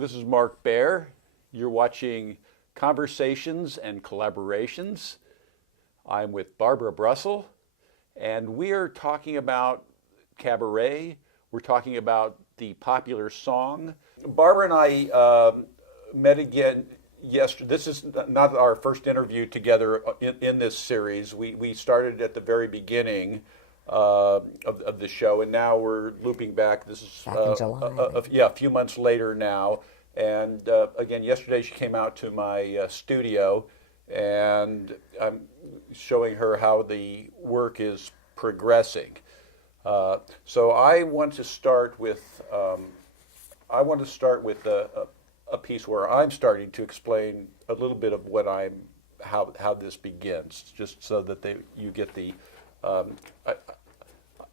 This is Mark Baer. You're watching Conversations and Collaborations. I'm with Barbara Brussell, and we are talking about cabaret. We're talking about the popular song. Barbara and I met again yesterday. This is not our first interview together in this series. We started at the very beginning of the show, and now we're looping back. This is back in July. A few months later now. And again, yesterday she came out to my studio, and I'm showing her how the work is progressing. So I want to start with a piece where I'm starting to explain a little bit of how this begins, just so that you get the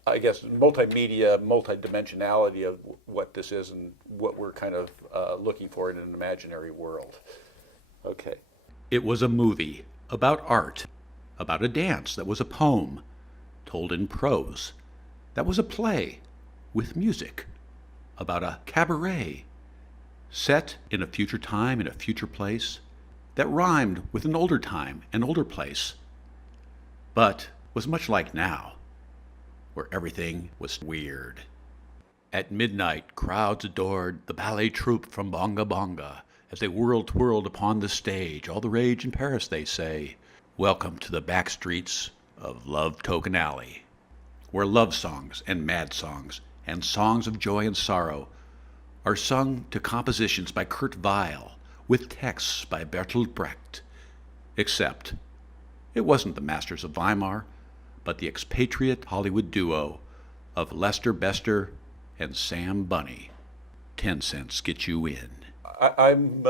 I guess multimedia, multidimensionality of what this is and what we're kind of looking for in an imaginary world. Okay. It was a movie about art, about a dance that was a poem told in prose, that was a play with music, about a cabaret set in a future time, in a future place, that rhymed with an older time, an older place, but was much like now, where everything was weird. At midnight, crowds adored the ballet troupe from Bonga Bonga as they twirled upon the stage. All the rage in Paris, they say. Welcome to the back streets of Love Token Alley, where love songs and mad songs and songs of joy and sorrow are sung to compositions by Kurt Weill with texts by Bertolt Brecht. Except it wasn't the Masters of Weimar, but the expatriate Hollywood duo of Lester Bester and Sam Bunny. 10 cents get you in. I'm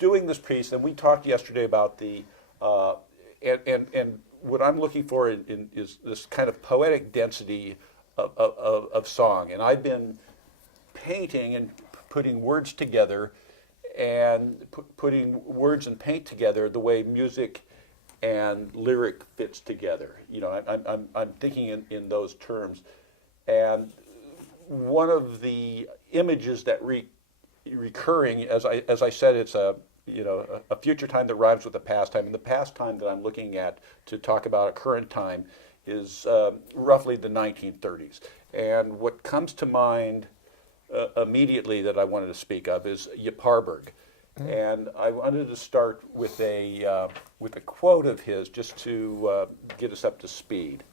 doing this piece, and we talked yesterday about the and what I'm looking for is this kind of poetic density of song, and I've been painting and putting words together, and putting words and paint together the way music and lyric fits together. You know, I'm thinking in those terms, and one of the images that recurring, as I said, it's a future time that rhymes with a past time, and the past time that I'm looking at to talk about a current time is roughly the 1930s. And what comes to mind immediately that I wanted to speak of is Yip Harburg. And I wanted to start with a quote of his, just to get us up to speed.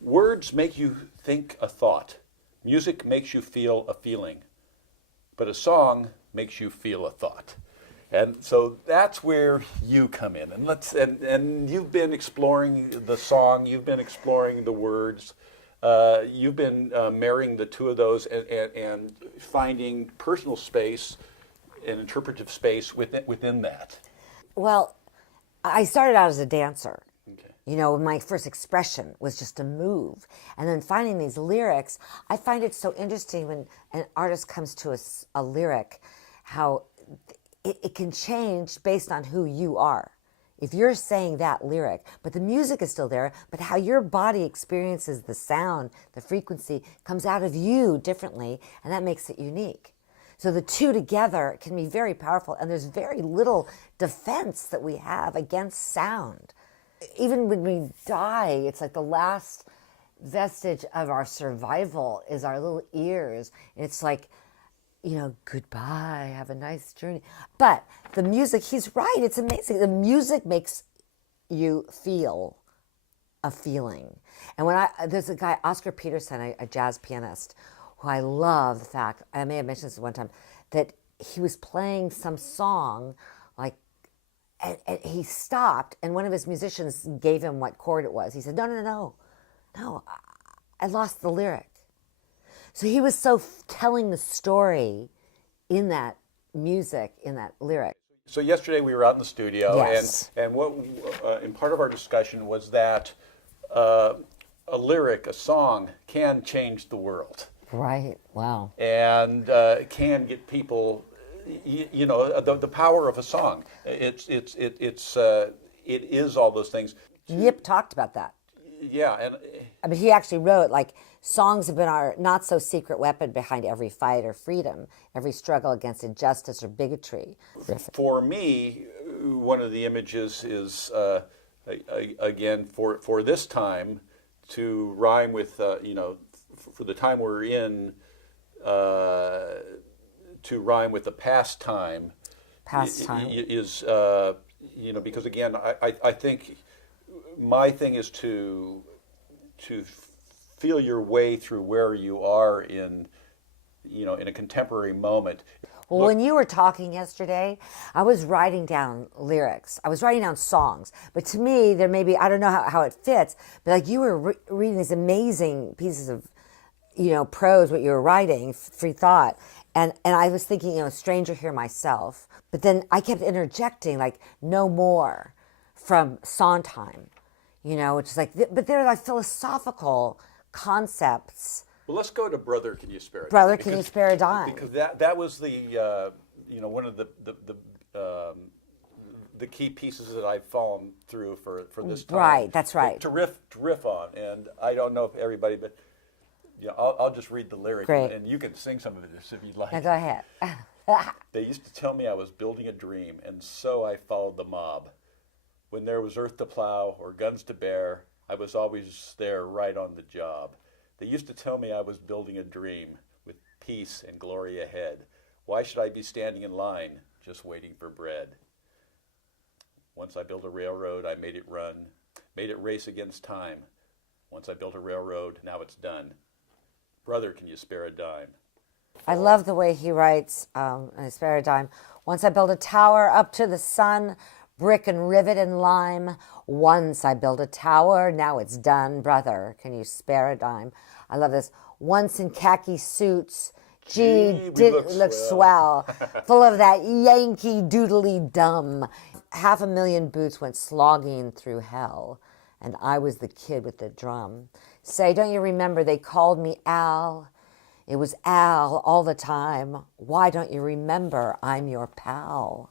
Words make you think a thought. Music makes you feel a feeling. But a song makes you feel a thought. And so that's where you come in. And you've been exploring the song. You've been exploring the words. You've been marrying the two of those and finding personal space, an interpretive space within that. Well, I started out as a dancer. Okay. You know, my first expression was just a move. And then finding these lyrics, I find it so interesting when an artist comes to a lyric, how it can change based on who you are. If you're saying that lyric, but the music is still there, but how your body experiences the sound, the frequency, comes out of you differently, and that makes it unique. So the two together can be very powerful, and there's very little defense that we have against sound. Even when we die, it's like the last vestige of our survival is our little ears. And it's like, goodbye, have a nice journey. But the music, he's right, it's amazing. The music makes you feel a feeling. And there's a guy, Oscar Peterson, a jazz pianist, who I love the fact, I may have mentioned this one time, that he was playing some song, and he stopped, and one of his musicians gave him what chord it was. He said, no, I lost the lyric. So he was so telling the story in that music, in that lyric. So yesterday we were out in the studio, yes. and what in part of our discussion was that a lyric, a song, can change the world. Right. Wow. And can get people, the power of a song. It is all those things. Yip talked about that. Yeah, and I mean, he actually wrote, like, songs have been our not so secret weapon behind every fight or freedom, every struggle against injustice or bigotry. for me, one of the images is again for this time to rhyme with for the time we're in, to rhyme with the past time. Pastime. Is because again I think my thing is to feel your way through where you are in in a contemporary moment. Well, when you were talking yesterday, I was writing down lyrics. I was writing down songs. But to me, there may be, I don't know how it fits, but like you were reading these amazing pieces of, prose, what you were writing, free thought. And I was thinking, stranger here myself. But then I kept interjecting, like, no more from Sondheim, which is like, but they're like philosophical concepts. Well, let's go to Brother, Can You Spare a Dime? Brother, Can You Spare a Dime? Because that was the one of the key pieces that I've fallen through for this time. Right, that's right. To riff on, and I don't know if everybody, but I'll just read the lyric, Great. and you can sing some of it if you'd like. Now go ahead. They used to tell me I was building a dream, and so I followed the mob. When there was earth to plow or guns to bear, I was always there right on the job. They used to tell me I was building a dream with peace and glory ahead. Why should I be standing in line just waiting for bread? Once I built a railroad, I made it run, made it race against time. Once I built a railroad, now it's done. Brother, can you spare a dime? I love the way he writes in Spare a Dime. Once I built a tower up to the sun, brick and rivet and lime. Once I built a tower, now it's done. Brother, can you spare a dime? I love this. Once in khaki suits, gee, we look swell. Full of that Yankee doodly dum. 500,000 boots went slogging through hell, and I was the kid with the drum. Say, don't you remember they called me Al? It was Al all the time. Why don't you remember I'm your pal?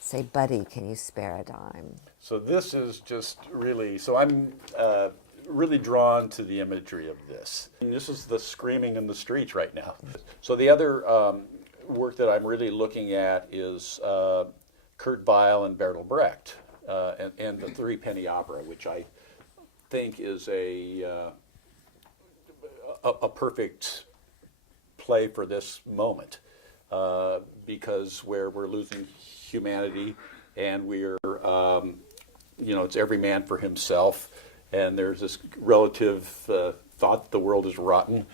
Say, buddy, can you spare a dime? So this is just really, so I'm really drawn to the imagery of this. And this is the screaming in the streets right now. So the other work that I'm really looking at is Kurt Weill and Bertolt Brecht and the Three Penny Opera, which I think is a perfect play for this moment, because where we're losing humanity and we're, it's every man for himself, and there's this relative thought that the world is rotten,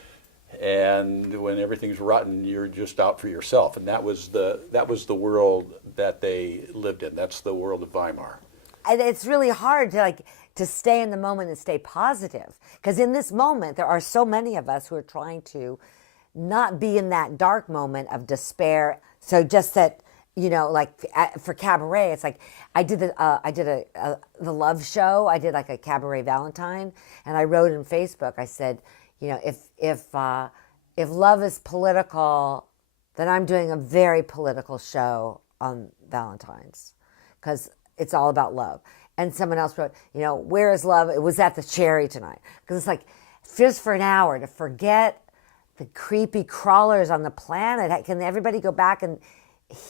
and when everything's rotten, you're just out for yourself, and that was the world that they lived in. That's the world of Weimar. And it's really hard to stay in the moment and stay positive, because in this moment there are so many of us who are trying to not be in that dark moment of despair. So just that, like for cabaret, it's like I did the love show. I did like a cabaret Valentine, and I wrote in Facebook. I said, if love is political, then I'm doing a very political show on Valentine's, because it's all about love. And someone else wrote, where is love? It was at the Cherry tonight, because it's like just for an hour to forget the creepy crawlers on the planet. Can everybody go back and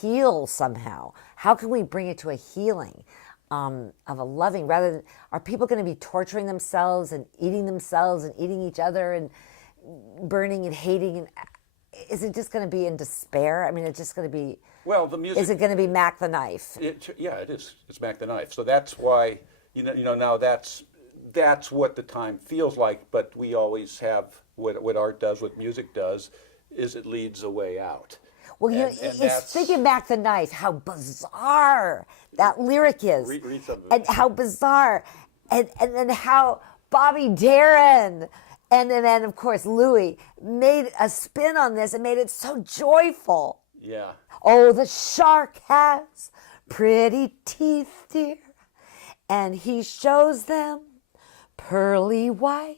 heal somehow? How can we bring it to a healing of a loving, rather than, are people going to be torturing themselves and eating each other and burning and hating? And is it just going to be in despair? I mean, it's just going to be, well, the music, is it going to be Mac the Knife? Yeah, it is. It's Mac the Knife. So that's why, now that's what the time feels like, but we always have what art does, what music does, is it leads a way out. Well, thinking Mac the Knife, how bizarre that lyric is. Read some of it. And how bizarre. And then how Bobby Darin and then, of course, Louis made a spin on this and made it so joyful. Yeah. Oh, the shark has pretty teeth, dear, and he shows them pearly white.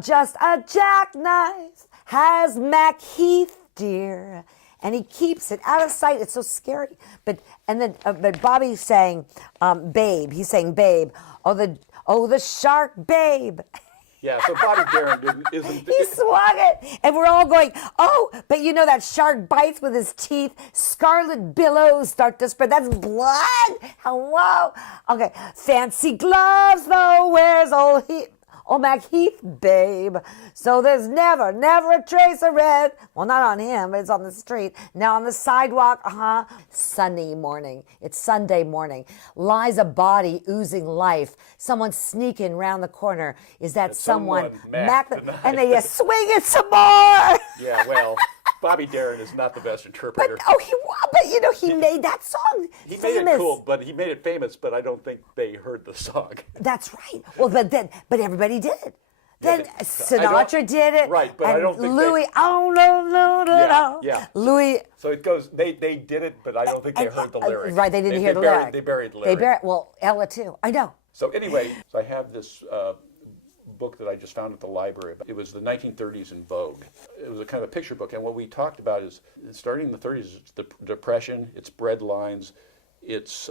Just a jackknife has Mac Heath, dear, and he keeps it out of sight. It's so scary. But Bobby's saying, babe. He's saying, babe. Oh, the shark babe. Yeah, so Bobby Darin isn't. He swung it, and we're all going, oh, but you know that shark bites with his teeth, scarlet billows start to spread. That's blood. Hello. Okay, fancy gloves, though, where's old Mac Heath, babe? So there's never a trace of red. Well, not on him, but it's on the street. Now on the sidewalk, sunny morning. It's Sunday morning. Lies a body oozing life. Someone sneaking round the corner. Is that someone? Mac the Knife. And they just swing it some more. Yeah, well, Bobby Darin is not the best interpreter. But he made that song He famous. made it cool, but he made it famous. But I don't think they heard the song. That's right. Well, but everybody did it. Then Yeah, Sinatra did it. Right, but and I don't think Louis. Oh no. Yeah. Louis. So it goes. They did it, but I don't think they heard the lyric. Right, they didn't hear the lyric. They buried the lyric. Well, Ella too. I know. So anyway, I have this book that I just found at the library. It was the 1930s in Vogue. It was a kind of a picture book, and what we talked about is starting in the 30s, it's the Depression, it's bread lines, it's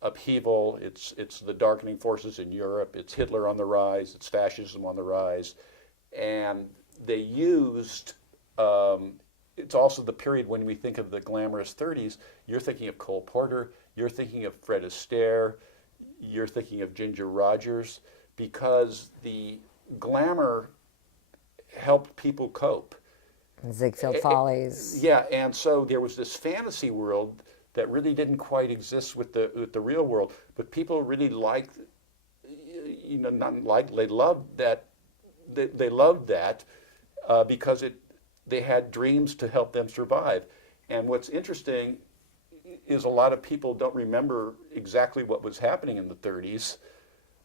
upheaval, it's the darkening forces in Europe, it's Hitler on the rise, it's fascism on the rise, and they used. It's also the period when we think of the glamorous 30s. You're thinking of Cole Porter, you're thinking of Fred Astaire, you're thinking of Ginger Rogers, because the glamour helped people cope. Ziegfeld Follies. Yeah, and so there was this fantasy world that really didn't quite exist with the real world, but people really liked, they loved that. They loved that because they had dreams to help them survive. And what's interesting is a lot of people don't remember exactly what was happening in the 30s.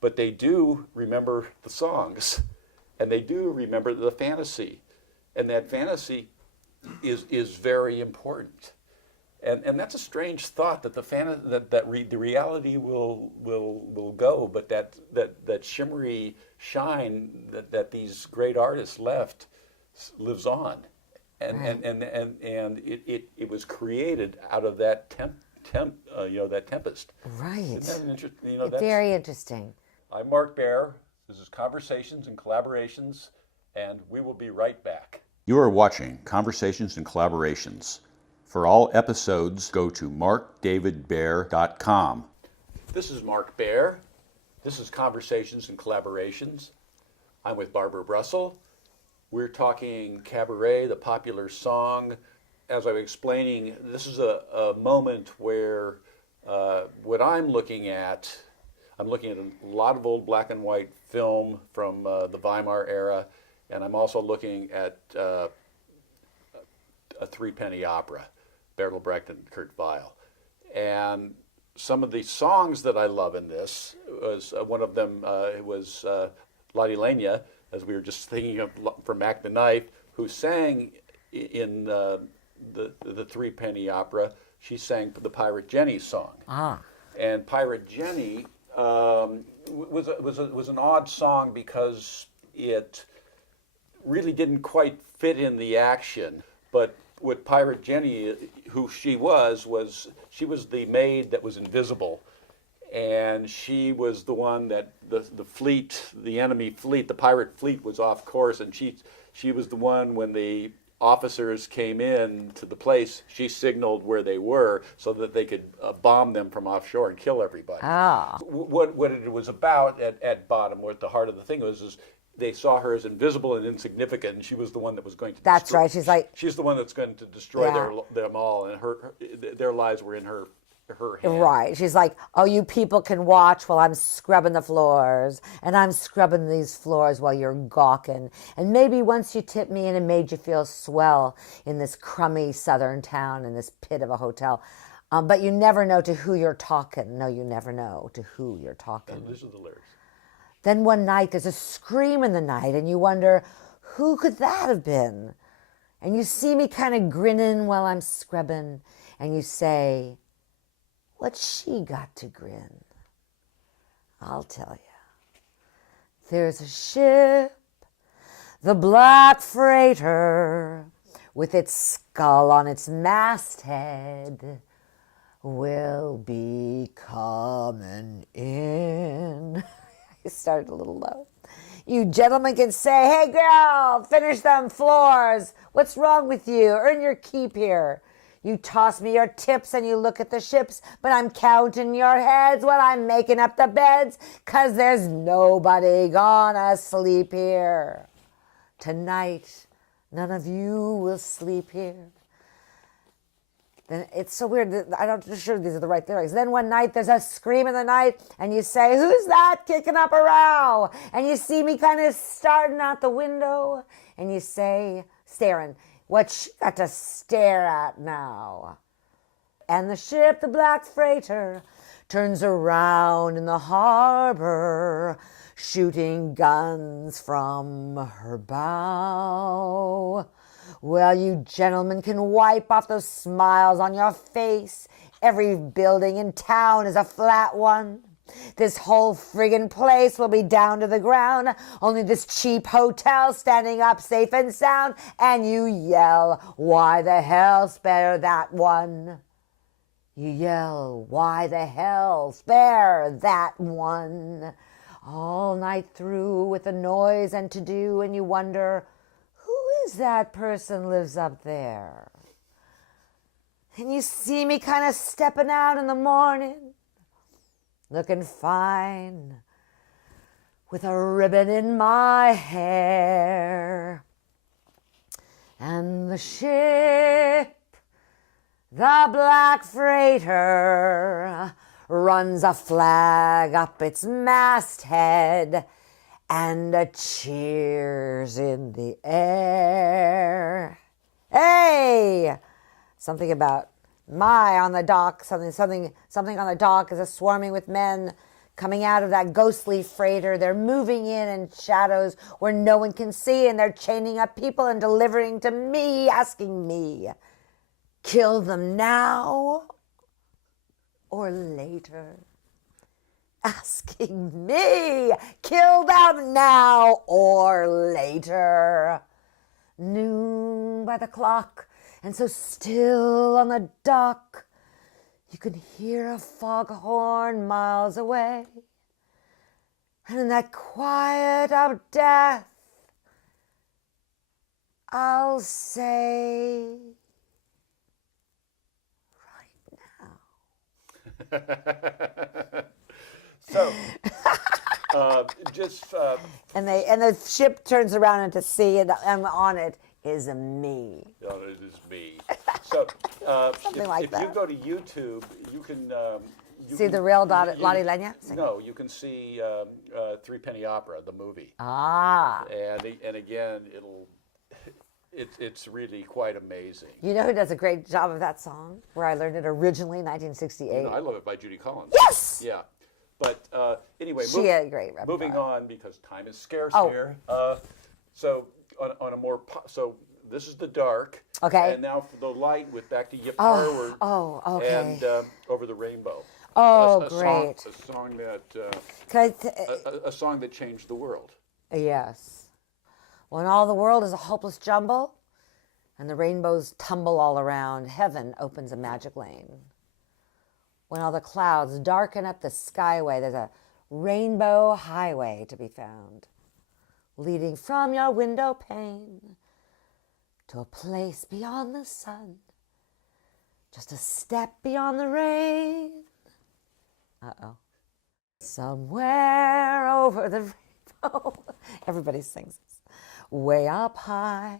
But they do remember the songs, and they do remember the fantasy, and that fantasy is very important, and that's a strange thought that the reality will go, but that shimmery shine that these great artists left lives on, and it was created out of that that tempest. Right. Isn't that interesting? Very interesting. I'm Mark Baer. This is Conversations and Collaborations, and we will be right back. You are watching Conversations and Collaborations. For all episodes, go to markdavidbaer.com. This is Mark Baer. This is Conversations and Collaborations. I'm with Barbara Brussell. We're talking cabaret, the popular song. As I was explaining, this is a moment where what I'm looking at a lot of old black and white film from the Weimar era, and I'm also looking at a three-penny opera, Bertolt Brecht and Kurt Weill. And some of the songs that I love in this was one of them was Lottie Lenya, as we were just thinking of from Mac the Knife, who sang in the three-penny opera. She sang the Pirate Jenny song. And Pirate Jenny was an odd song because it really didn't quite fit in the action. But what Pirate Jenny, who she was she was the maid that was invisible, and she was the one that the fleet, the enemy fleet, the pirate fleet was off course, and she was the one when the officers came in to the place, she signaled where they were so that they could bomb them from offshore and kill everybody. What it was about at bottom, what the heart of the thing was, is they saw her as invisible and insignificant, and she was the one that was going to That's destroy, right. she's the one that's going to destroy them all, and their lives were in her hand. Right. She's like, oh, you people can watch while I'm scrubbing the floors, and I'm scrubbing these floors while you're gawking. And maybe once you tipped me in and made you feel swell in this crummy southern town in this pit of a hotel. But you never know to who you're talking. No, you never know to who you're talking. And these are the lyrics. Then one night there's a scream in the night, and you wonder, who could that have been? And you see me kind of grinning while I'm scrubbing, and you say, what's she got to grin? I'll tell you. There's a ship, the Black Freighter, with its skull on its masthead, will be coming in. I started a little low. You gentlemen can say, hey girl, finish them floors. What's wrong with you? Earn your keep here. You toss me your tips and you look at the ships, but I'm counting your heads while I'm making up the beds, 'cause there's nobody gonna sleep here. Tonight, none of you will sleep here. Then it's so weird that I'm not sure these are the right lyrics. Then one night there's a scream in the night and you say, who's that kicking up a row? And you see me kind of starting out the window and you say, staring, what you got to stare at now? And the ship, the black freighter, turns around in the harbor, shooting guns from her bow. Well, you gentlemen can wipe off those smiles on your face. Every building in town is a flat one. This whole friggin' place will be down to the ground. Only this cheap hotel standing up safe and sound. And you yell, why the hell spare that one? You yell, why the hell spare that one? All night through with the noise and to-do, and you wonder, who is that person lives up there? And you see me kind of stepping out in the morning, looking fine, with a ribbon in my hair. And the ship, the black freighter, runs a flag up its masthead, and a cheers in the air. Hey! Something about my on the dock, something on the dock is a swarming with men coming out of that ghostly freighter. They're moving in shadows where no one can see, and they're chaining up people and delivering to me, asking me, kill them now or later? Asking me, kill them now or later. Noon by the clock, and so still on the dock, you can hear a foghorn miles away. And in that quiet of death, I'll say, right now. So, and the ship turns around into sea, and on it is a me. Oh, it is me. So, Something if, like if that. you go to YouTube, you can See the real Lottie Lenya? No, you can see Threepenny Opera, the movie, Ah. and again, it's really quite amazing. You know who does a great job of that song? Where I learned it originally in 1968. You know, I love it by Judy Collins. Yes! Yeah. But anyway, She had a great repertoire. moving on because time is scarce Oh. here. So on a more so this is the dark. Okay. And now for the light with back to Yip Harburg. Oh, okay. And Over the Rainbow. Oh, a great. Song that a song that changed the world. Yes. When all the world is a hopeless jumble and the rainbows tumble all around, heaven opens a magic lane. When all the clouds darken up the skyway, there's a rainbow highway to be found, leading from your window pane to a place beyond the sun, just a step beyond the rain. Uh-oh. Somewhere over the rainbow, everybody sings this, way up high,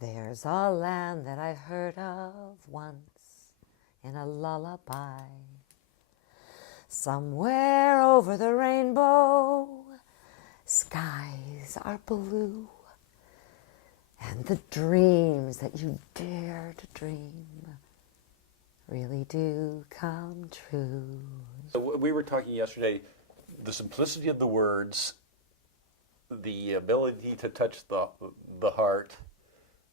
there's a land that I heard of once in a lullaby. Somewhere over the rainbow, skies are blue, and the dreams that you dare to dream really do come true. So we were talking yesterday, the simplicity of the words, the ability to touch the heart.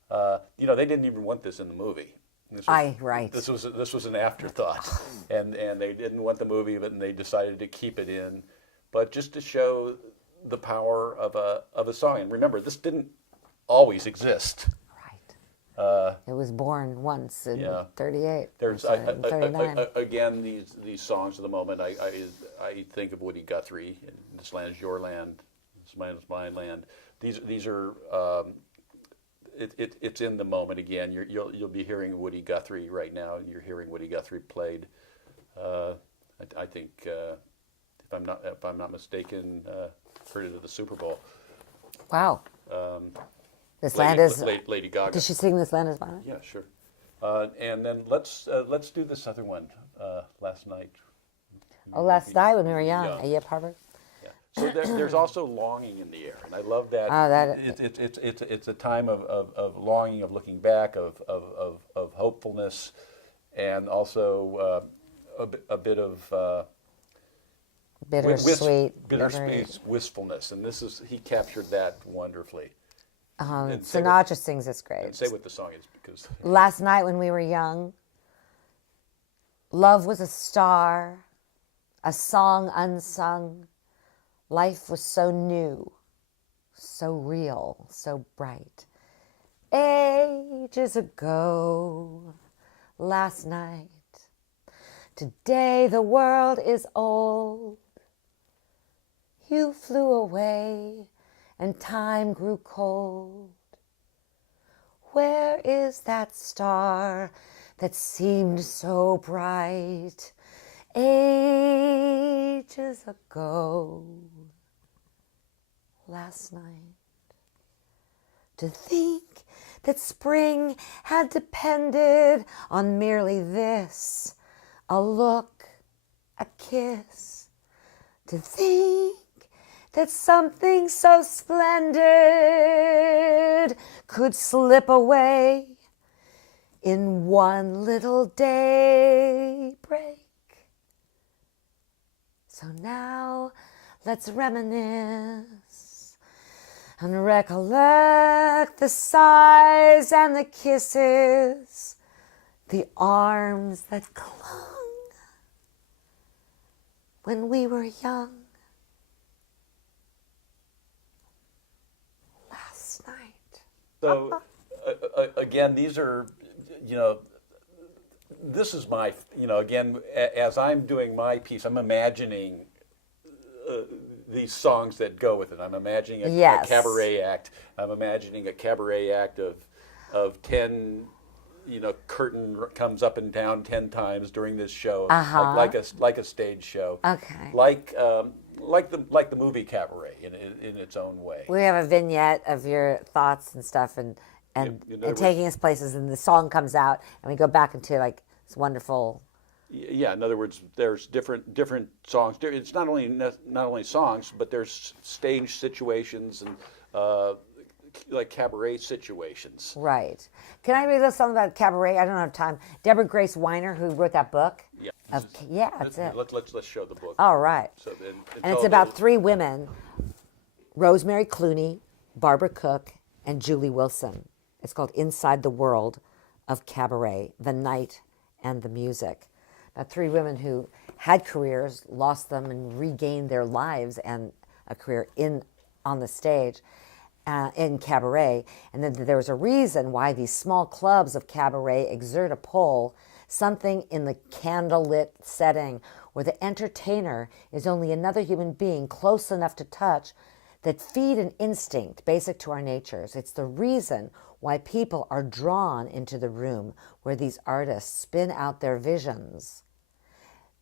They didn't even want this in the movie. Right. This was an afterthought, and they didn't want the movie, but they decided to keep it in, but just to show the power of a song. And remember, this didn't always exist. Right. It was born once in Yeah. 38. There's in 39. again these songs of the moment. I think of Woody Guthrie. This land is your land. This land is my land. These are it's in the moment again. You'll be hearing Woody Guthrie right now. You're hearing Woody Guthrie played. I think if I'm not mistaken, heard it at the Super Bowl. Wow. This land is. Lady Gaga. Did she sing This Land Is Mine? Yeah, sure. And then let's do this other one. Last night. Oh, last night when we were young, Young. at Yip Harburg. Yeah. So there's also longing in the air, and I love that. Oh, that- It's a time of longing, of looking back, of hopefulness, and also a bit of Bittersweet. wistfulness, and he captured that wonderfully. And say Sinatra sings this great. And say what the song is, because Last night when we were young, love was a star, a song unsung. Life was so new, so real, so bright. Ages ago, last night. Today the world is old. You flew away and time grew cold. Where is that star that seemed so bright ages ago? Last night. To think that spring had depended on merely this, a look, a kiss. To think that something so splendid could slip away in one little daybreak. So now let's reminisce and recollect the sighs and the kisses, the arms that clung when we were young. Last night. So again, these are, this is my, again, as I'm doing my piece, I'm imagining these songs that go with it. I'm imagining a Yes. cabaret act. I'm imagining a cabaret act of 10, curtain comes up and down 10 times during this show, like a stage show. Okay. Like the movie Cabaret in its own way. We have a vignette of your thoughts and stuff and taking us places, and the song comes out and we go back into like this wonderful. Yeah, in other words, there's different songs. It's not only songs, but there's stage situations and like cabaret situations. Right. Can I read a little something about cabaret? I don't have time. Deborah Grace Weiner, who wrote that book. Yeah. That's it. Let's show the book. All right. So And it's about three women: Rosemary Clooney, Barbara Cook, and Julie Wilson. It's called Inside the World of Cabaret: The Night and the Music. About three women who had careers, lost them, and regained their lives and a career on the stage. In cabaret, and then there was a reason why these small clubs of cabaret exert a pull, something in the candlelit setting where the entertainer is only another human being close enough to touch, that feed an instinct basic to our natures. It's the reason why people are drawn into the room where these artists spin out their visions.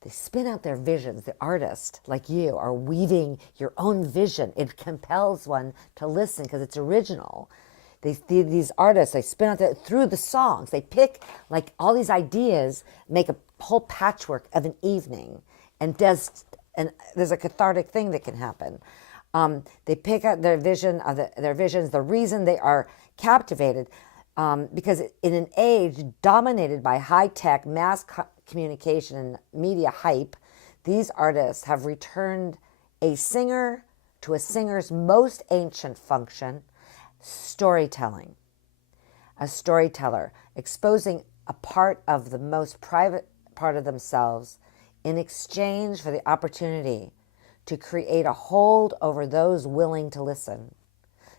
They spin out their visions. The artist, like you, are weaving your own vision. It compels one to listen because it's original. These artists, they spin out through the songs. They pick like all these ideas, make a whole patchwork of an evening, and there's a cathartic thing that can happen. They pick out their visions. The reason they are captivated, because in an age dominated by high-tech mass communication and media hype, these artists have returned a singer to a singer's most ancient function, storytelling. A storyteller exposing a part of the most private part of themselves in exchange for the opportunity to create a hold over those willing to listen.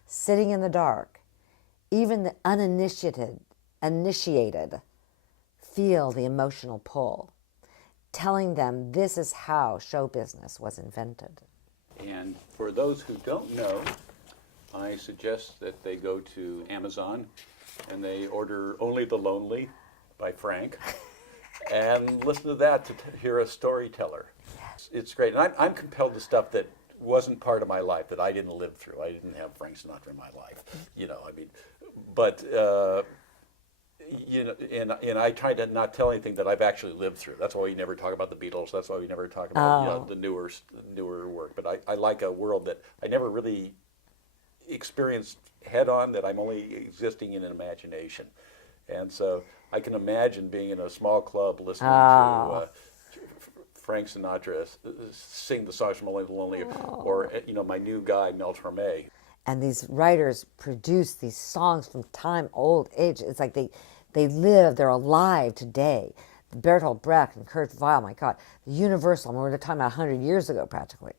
Sitting in the dark, even the uninitiated initiated feel the emotional pull, telling them this is how show business was invented. And for those who don't know, I suggest that they go to Amazon and they order Only the Lonely by Frank and listen to that to hear a storyteller. It's great. And I'm compelled to stuff that wasn't part of my life, that I didn't live through. I didn't have Frank Sinatra in my life, but and I try to not tell anything that I've actually lived through. That's why we never talk about the Beatles. That's why we never talk about the newer work. But I like a world that I never really experienced head on, that I'm only existing in an imagination. And so I can imagine being in a small club listening to Frank Sinatra sing the songs from Only the Lonely, or my new guy Mel Torme. And these writers produce these songs from time, old age. It's like they live, they're alive today. Bertolt Brecht and Kurt Weill, my God, the universal. I mean, we're talking about 100 years ago practically.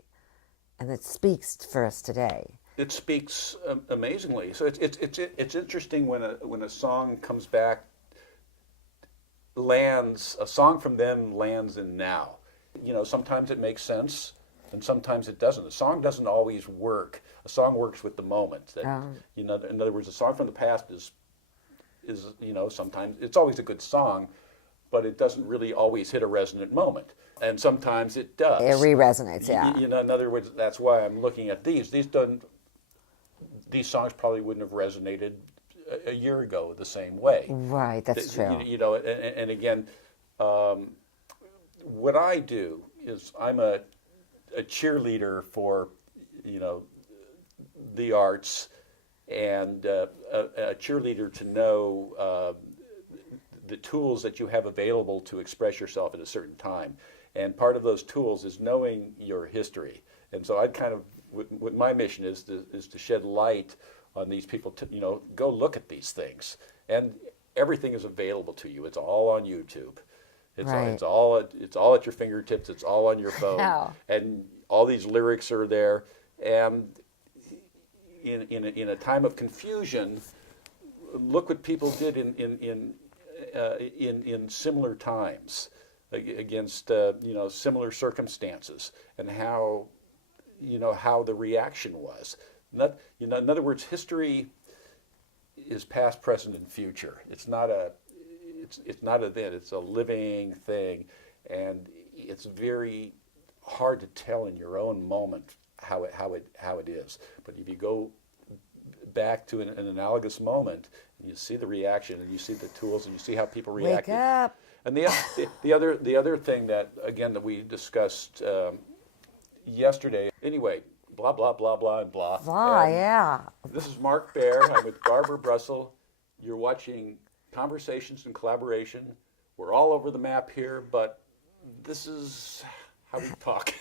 And it speaks for us today. It speaks amazingly. So it's interesting when a song comes back, a song from them lands in now. Sometimes it makes sense, and sometimes it doesn't. A song doesn't always work. A song works with the moment. In other words, a song from the past is sometimes it's always a good song, but it doesn't really always hit a resonant moment. And sometimes it does. It re-resonates, yeah. In other words, that's why I'm looking at these. These songs probably wouldn't have resonated a year ago the same way. Right, that's true. And again, what I do is I'm a cheerleader for, the arts, and a cheerleader to know the tools that you have available to express yourself at a certain time. And part of those tools is knowing your history. And so I'd kind of, what my mission is to shed light on these people, to, go look at these things. And everything is available to you. It's all on YouTube. It's all at your fingertips. It's all on your phone. Wow. And all these lyrics are there. And in a time of confusion, look what people did in similar times against similar circumstances, and how the reaction was. In other words, history is past, present, and future. It's not an event. It's a living thing, and it's very hard to tell in your own moment how it is. But if you go back to an analogous moment, and you see the reaction, and you see the tools, and you see how people reacted. Wake up. And the other thing that we discussed yesterday. Anyway, blah blah blah blah and blah. Yeah. This is Mark Baer. I'm with Barbara Brussell. You're watching Conversations in Collaboration. We're all over the map here, but this is how we talk.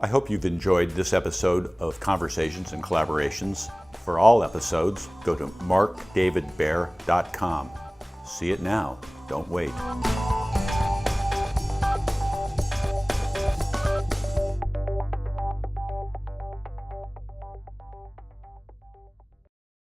I hope you've enjoyed this episode of Conversations and Collaborations. For all episodes, go to markdavidbaer.com. See it now. Don't wait.